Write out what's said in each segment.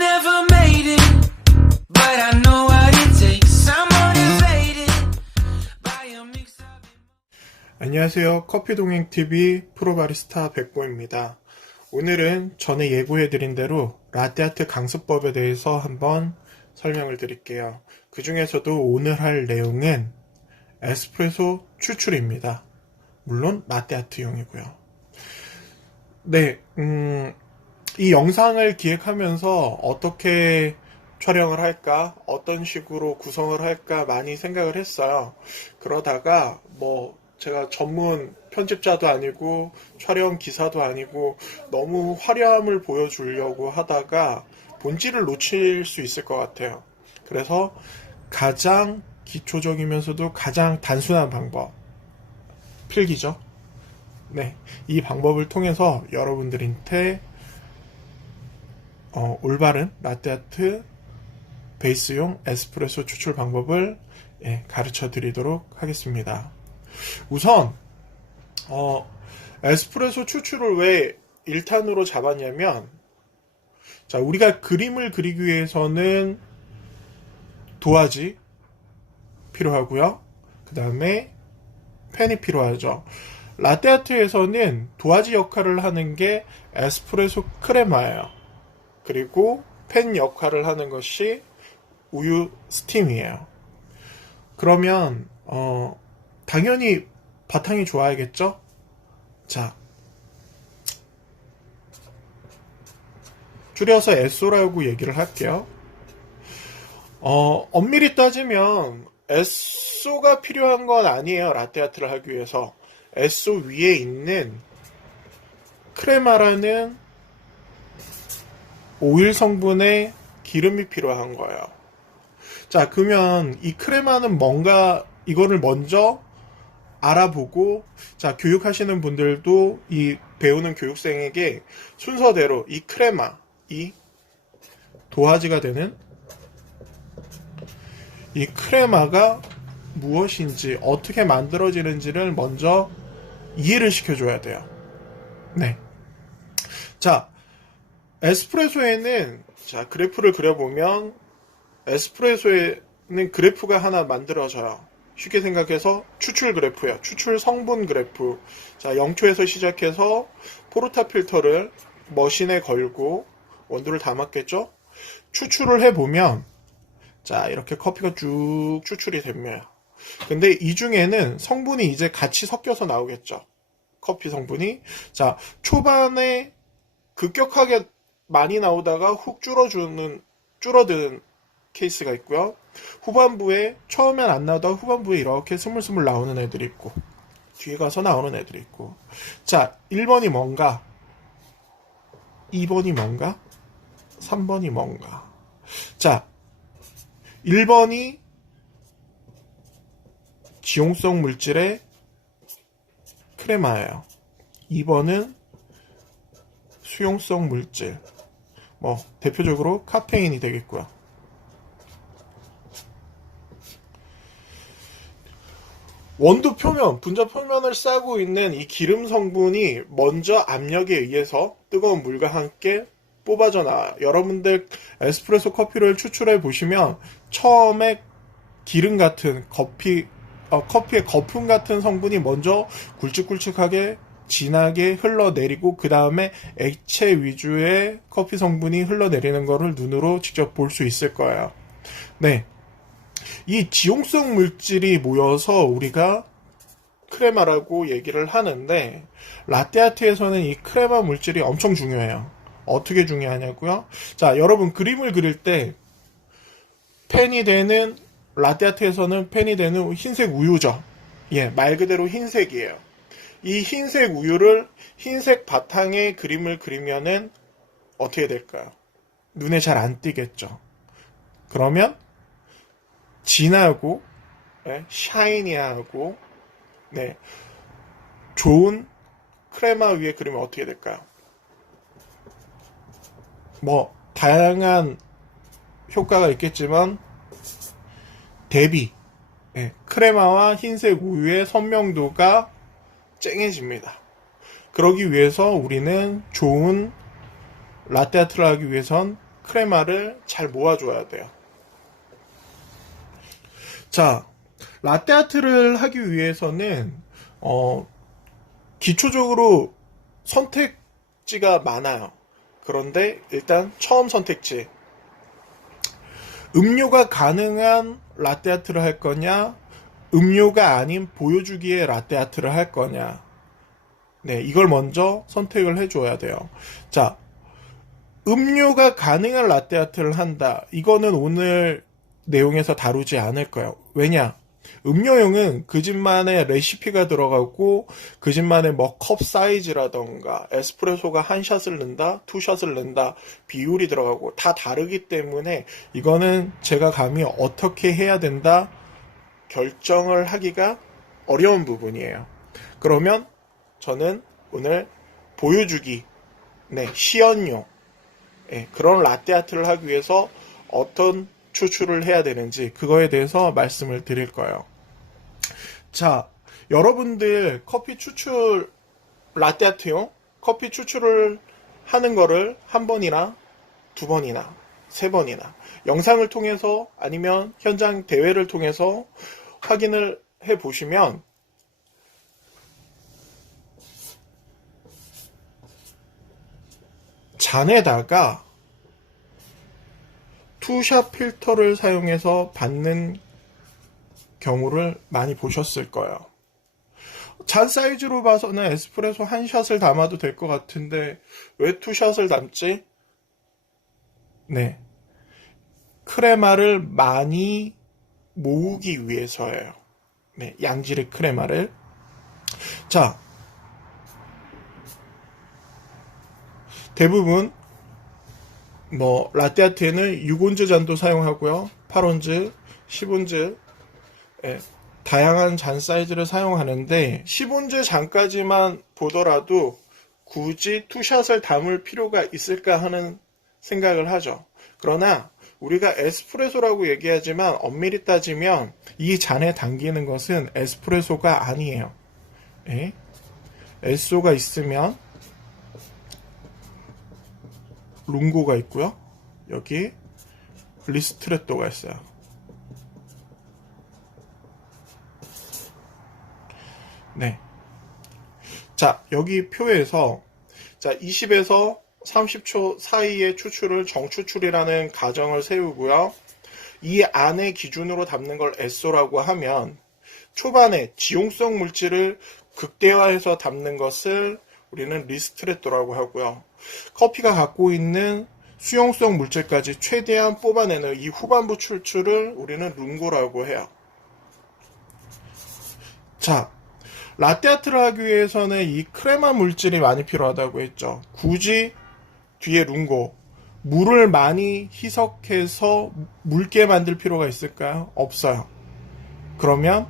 never made it, but I know what it takes. I'm motivated by a mix of. 안녕하세요. 커피동행TV 프로바리스타 백보입니다. 오늘은 전에 예고해드린 대로 라떼아트 강습법에 대해서 한번 설명을 드릴게요. 그 중에서도 오늘 할 내용은 에스프레소 추출입니다. 물론 라떼아트용이고요. 네, 이 영상을 기획하면서 어떻게 촬영을 할까, 어떤 식으로 구성을 할까 많이 생각을 했어요. 그러다가 제가 전문 편집자도 아니고 촬영 기사도 아니고 너무 화려함을 보여주려고 하다가 본질을 놓칠 수 있을 것 같아요. 그래서 가장 기초적이면서도 가장 단순한 방법, 필기죠. 네, 이 방법을 통해서 여러분들한테 올바른 라떼아트 베이스용 에스프레소 추출 방법을 가르쳐 드리도록 하겠습니다. 우선 에스프레소 추출을 왜 1탄으로 잡았냐면, 자, 우리가 그림을 그리기 위해서는 도화지 필요하고요. 그 다음에 펜이 필요하죠. 라떼아트에서는 도화지 역할을 하는 게 에스프레소 크레마예요. 그리고 펜 역할을 하는 것이 우유 스팀이에요. 그러면 당연히 바탕이 좋아야겠죠? 자, 줄여서 SO라고 얘기를 할게요. 엄밀히 따지면 SO가 필요한 건 아니에요. 라떼아트를 하기 위해서. SO 위에 있는 크레마라는 오일 성분의 기름이 필요한 거예요. 자, 그러면 이 크레마는 뭔가, 이거를 먼저 알아보고, 자, 교육하시는 분들도 이 배우는 교육생에게 순서대로 이 크레마, 이 도화지가 되는 이 크레마가 무엇인지, 어떻게 만들어지는지를 먼저 이해를 시켜줘야 돼요. 네. 자, 에스프레소에는, 자, 그래프를 그려보면, 에스프레소에는 그래프가 하나 만들어져요. 쉽게 생각해서 추출 그래프예요. 추출 성분 그래프. 자, 0초에서 시작해서 포르타 필터를 머신에 걸고 원두를 담았겠죠? 추출을 해보면, 자, 이렇게 커피가 쭉 추출이 됩니다. 근데 이 중에는 성분이 이제 같이 섞여서 나오겠죠. 커피 성분이. 자, 초반에 급격하게 많이 나오다가 훅 줄어드는 케이스가 있고요. 후반부에 처음엔 안 나오다가 후반부에 이렇게 스물스물 나오는 애들이 있고, 뒤에 가서 나오는 애들이 있고. 자, 1번이 뭔가, 2번이 뭔가, 3번이 뭔가. 자, 1번이 지용성 물질의 크레마예요. 2번은 수용성 물질, 대표적으로 카페인이 되겠고요. 원두 표면, 분자 표면을 싸고 있는 이 기름 성분이 먼저 압력에 의해서 뜨거운 물과 함께 뽑아져 나와요. 여러분들 에스프레소 커피를 추출해 보시면 처음에 기름 같은 커피의 거품 같은 성분이 먼저 굵직굵직하게 진하게 흘러내리고, 그 다음에 액체 위주의 커피 성분이 흘러내리는 것을 눈으로 직접 볼 수 있을 거예요. 네. 이 지용성 물질이 모여서 우리가 크레마라고 얘기를 하는데, 라떼아트에서는 이 크레마 물질이 엄청 중요해요. 어떻게 중요하냐고요? 자, 여러분 그림을 그릴 때 펜이 되는, 라떼아트에서는 펜이 되는 흰색 우유죠. 말 그대로 흰색이에요. 이 흰색 우유를 흰색 바탕에 그림을 그리면은 어떻게 될까요? 눈에 잘 안 띄겠죠. 그러면 진하고 샤이니하고 좋은 크레마 위에 그리면 어떻게 될까요? 다양한 효과가 있겠지만 대비 크레마와 흰색 우유의 선명도가 쨍해집니다. 그러기 위해서 우리는 좋은 라떼아트를 하기 위해선 크레마를 잘 모아줘야 돼요. 자, 라떼아트를 하기 위해서는 기초적으로 선택지가 많아요. 그런데 일단 처음 선택지, 음료가 가능한 라떼아트를 할 거냐, 음료가 아닌 보여주기의 라떼아트를 할 거냐. 네, 이걸 먼저 선택을 해줘야 돼요. 자, 음료가 가능한 라떼아트를 한다. 이거는 오늘 내용에서 다루지 않을 거예요. 왜냐? 음료용은 그 집만의 레시피가 들어가고 그 집만의 뭐 컵 사이즈라던가 에스프레소가 한 샷을 넣는다, 투 샷을 넣는다, 비율이 들어가고 다 다르기 때문에 이거는 제가 감히 어떻게 해야 된다 결정을 하기가 어려운 부분이에요. 그러면 저는 오늘 보여주기, 네, 시연용, 네, 그런 라떼아트를 하기 위해서 어떤 추출을 해야 되는지 그거에 대해서 말씀을 드릴 거예요. 자, 여러분들 커피 추출 라떼아트용 커피 추출을 하는 거를 한 번이나 두 번이나 세 번이나 영상을 통해서 아니면 현장 대회를 통해서 확인을 해 보시면 잔에다가 투샷 필터를 사용해서 받는 경우를 많이 보셨을 거예요. 잔 사이즈로 봐서는 에스프레소 한 샷을 담아도 될 것 같은데 왜 투샷을 담지? 네, 크레마를 많이 모으기 위해서예요. 네, 양질의 크레마를. 자, 대부분 뭐 라떼아트에는 6온즈 잔도 사용하고요, 8온즈, 10온즈, 예, 다양한 잔 사이즈를 사용하는데 10온즈 잔까지만 보더라도 굳이 투샷을 담을 필요가 있을까 하는 생각을 하죠. 그러나 우리가 에스프레소라고 얘기하지만 엄밀히 따지면 이 잔에 담기는 것은 에스프레소가 아니에요. 예? 에소가 있으면 룽고가 있고요. 여기 리스트레토가 있어요. 네. 자, 여기 표에서 자, 20에서 30초 사이의 추출을 정추출이라는 가정을 세우고요. 이 안에 기준으로 담는 걸 에소라고 하면 초반에 지용성 물질을 극대화해서 담는 것을 우리는 리스트레토라고 하고요. 커피가 갖고 있는 수용성 물질까지 최대한 뽑아내는 이 후반부 추출을 우리는 룽고라고 해요. 자, 라떼아트를 하기 위해서는 이 크레마 물질이 많이 필요하다고 했죠. 굳이 뒤에 룽고, 물을 많이 희석해서 묽게 만들 필요가 있을까요? 없어요. 그러면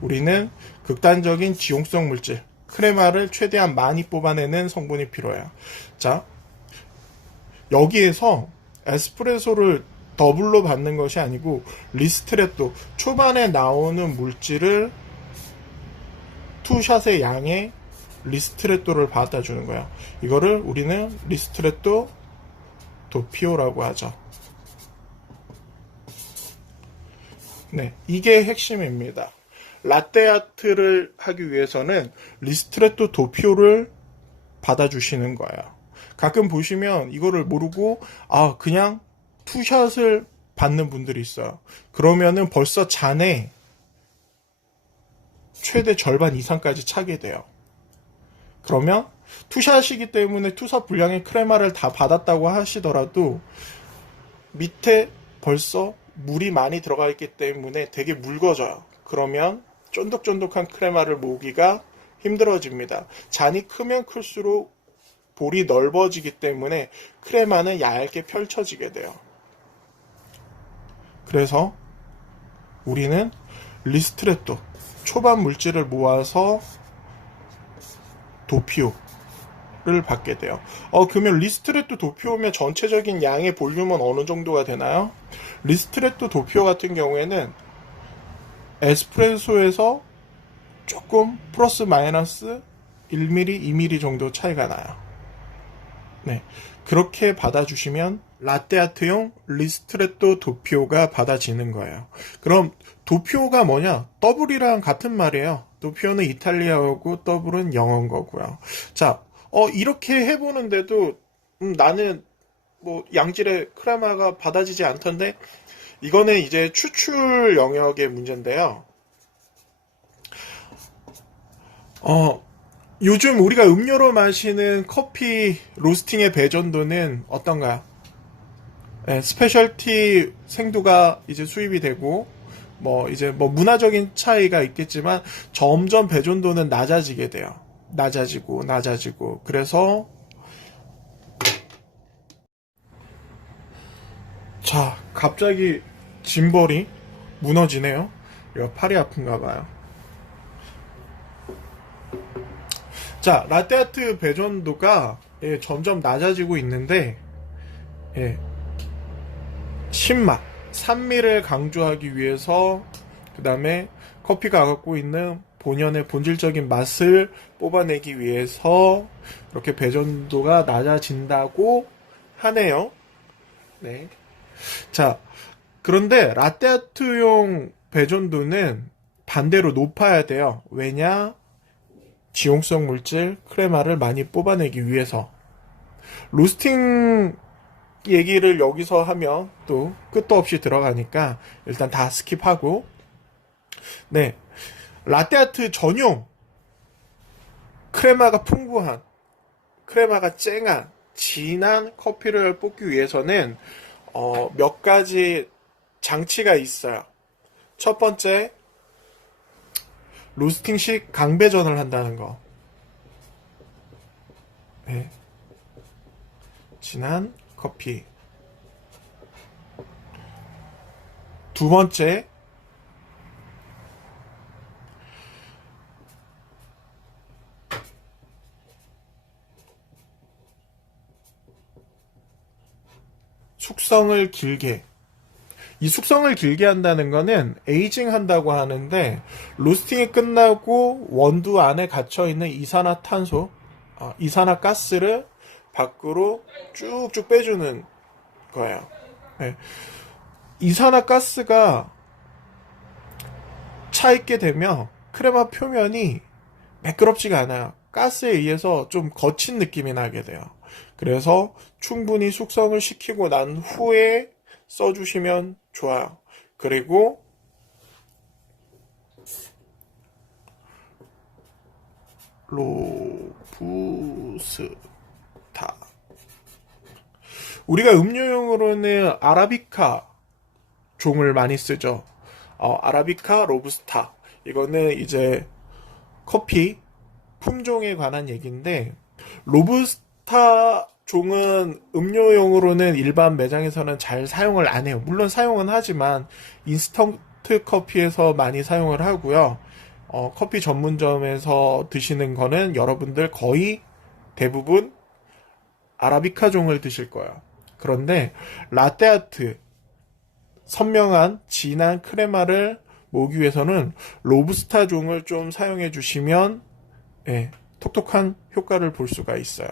우리는 극단적인 지용성 물질, 크레마를 최대한 많이 뽑아내는 성분이 필요해요. 자, 여기에서 에스프레소를 더블로 받는 것이 아니고 리스트레토, 초반에 나오는 물질을 투샷의 양의 리스트레토를 받아주는 거예요. 이거를 우리는 리스트레토 도피오라고 하죠. 네, 이게 핵심입니다. 라떼아트를 하기 위해서는 리스트레토 도피오를 받아주시는 거예요. 가끔 보시면 이거를 모르고 그냥 투샷을 받는 분들이 있어요. 그러면은 벌써 잔에 최대 절반 이상까지 차게 돼요. 그러면 투샷이기 때문에 투샷 분량의 크레마를 다 받았다고 하시더라도 밑에 벌써 물이 많이 들어가 있기 때문에 되게 묽어져요. 그러면 쫀득쫀득한 크레마를 모으기가 힘들어집니다. 잔이 크면 클수록 볼이 넓어지기 때문에 크레마는 얇게 펼쳐지게 돼요. 그래서 우리는 리스트레토, 초반 물질을 모아서 도피오를 받게 돼요. 그러면 리스트레토 도피오면 전체적인 양의 볼륨은 어느 정도가 되나요? 리스트레토 도피오 같은 경우에는 에스프레소에서 조금 플러스 마이너스 1mm, 2mm 정도 차이가 나요. 네. 그렇게 받아주시면 라떼아트용 리스트레토 도피오가 받아지는 거예요. 그럼 도피오가 뭐냐? 더블이랑 같은 말이에요. 도피오는 이탈리아어고 더블은 영어인 거고요. 자, 이렇게 해보는데도 나는 뭐 양질의 크레마가 받아지지 않던데, 이거는 이제 추출 영역의 문제인데요. 요즘 우리가 음료로 마시는 커피 로스팅의 배전도는 어떤가요? 네, 스페셜티 생두가 이제 수입이 되고, 뭐 이제 뭐 문화적인 차이가 있겠지만 점점 배전도는 낮아지게 돼요. 낮아지고. 그래서 자, 갑자기 짐벌이 무너지네요. 이거 팔이 아픈가 봐요. 자, 라떼아트 배전도가 점점 낮아지고 있는데, 예, 신맛, 산미를 강조하기 위해서, 그 다음에 커피가 갖고 있는 본연의 본질적인 맛을 뽑아내기 위해서 이렇게 배전도가 낮아진다고 하네요. 네. 자, 그런데 라떼아트용 배전도는 반대로 높아야 돼요. 왜냐? 지용성 물질, 크레마를 많이 뽑아내기 위해서. 로스팅 얘기를 여기서 하면 또 끝도 없이 들어가니까 일단 다 스킵하고, 네, 라떼아트 전용 크레마가 풍부한, 크레마가 쨍한 진한 커피를 뽑기 위해서는 몇 가지 장치가 있어요. 첫 번째, 로스팅식 강배전을 한다는 거. 네. 진한 커피. 두 번째, 숙성을 길게. 이 숙성을 길게 한다는 거는 에이징 한다고 하는데, 로스팅이 끝나고 원두 안에 갇혀있는 이산화탄소, 이산화가스를 밖으로 쭉쭉 빼주는 거예요. 네. 이산화가스가 차있게 되면 크레마 표면이 매끄럽지가 않아요. 가스에 의해서 좀 거친 느낌이 나게 돼요. 그래서 충분히 숙성을 시키고 난 후에 써주시면 좋아요. 그리고 로부스타, 우리가 음료용으로는 아라비카 종을 많이 쓰죠. 아라비카 로부스타, 이거는 이제 커피 품종에 관한 얘기인데, 로부스타 종은 음료용으로는 일반 매장에서는 잘 사용을 안 해요. 물론 사용은 하지만 인스턴트 커피에서 많이 사용을 하고요. 커피 전문점에서 드시는 거는 여러분들 거의 대부분 아라비카 종을 드실 거예요. 그런데 라떼아트, 선명한 진한 크레마를 모으기 위해서는 로부스타 종을 좀 사용해 주시면, 예, 톡톡한 효과를 볼 수가 있어요.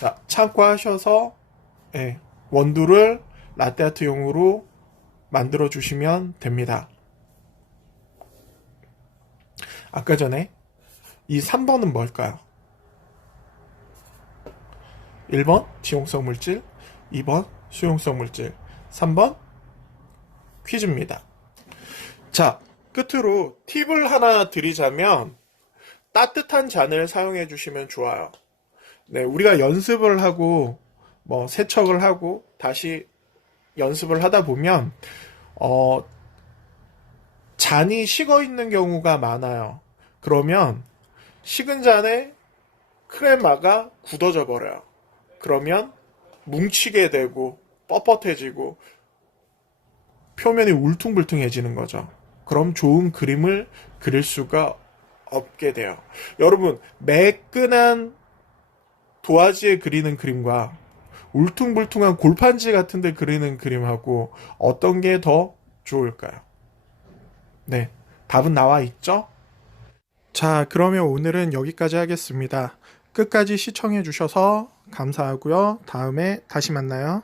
자, 참고하셔서, 예, 원두를 라떼아트용으로 만들어 주시면 됩니다. 아까 전에 이 3번은 뭘까요? 1번 지용성 물질, 2번 수용성 물질, 3번 퀴즈입니다. 자, 끝으로 팁을 하나 드리자면, 따뜻한 잔을 사용해 주시면 좋아요. 네, 우리가 연습을 하고 뭐 세척을 하고 다시 연습을 하다 보면 잔이 식어 있는 경우가 많아요. 그러면 식은 잔에 크레마가 굳어져 버려요. 그러면 뭉치게 되고 뻣뻣해지고 표면이 울퉁불퉁해지는 거죠. 그럼 좋은 그림을 그릴 수가 없게 돼요. 여러분, 매끈한 도화지에 그리는 그림과 울퉁불퉁한 골판지 같은 데 그리는 그림하고 어떤 게 더 좋을까요? 네, 답은 나와 있죠? 자, 그러면 오늘은 여기까지 하겠습니다. 끝까지 시청해 주셔서 감사하고요. 다음에 다시 만나요.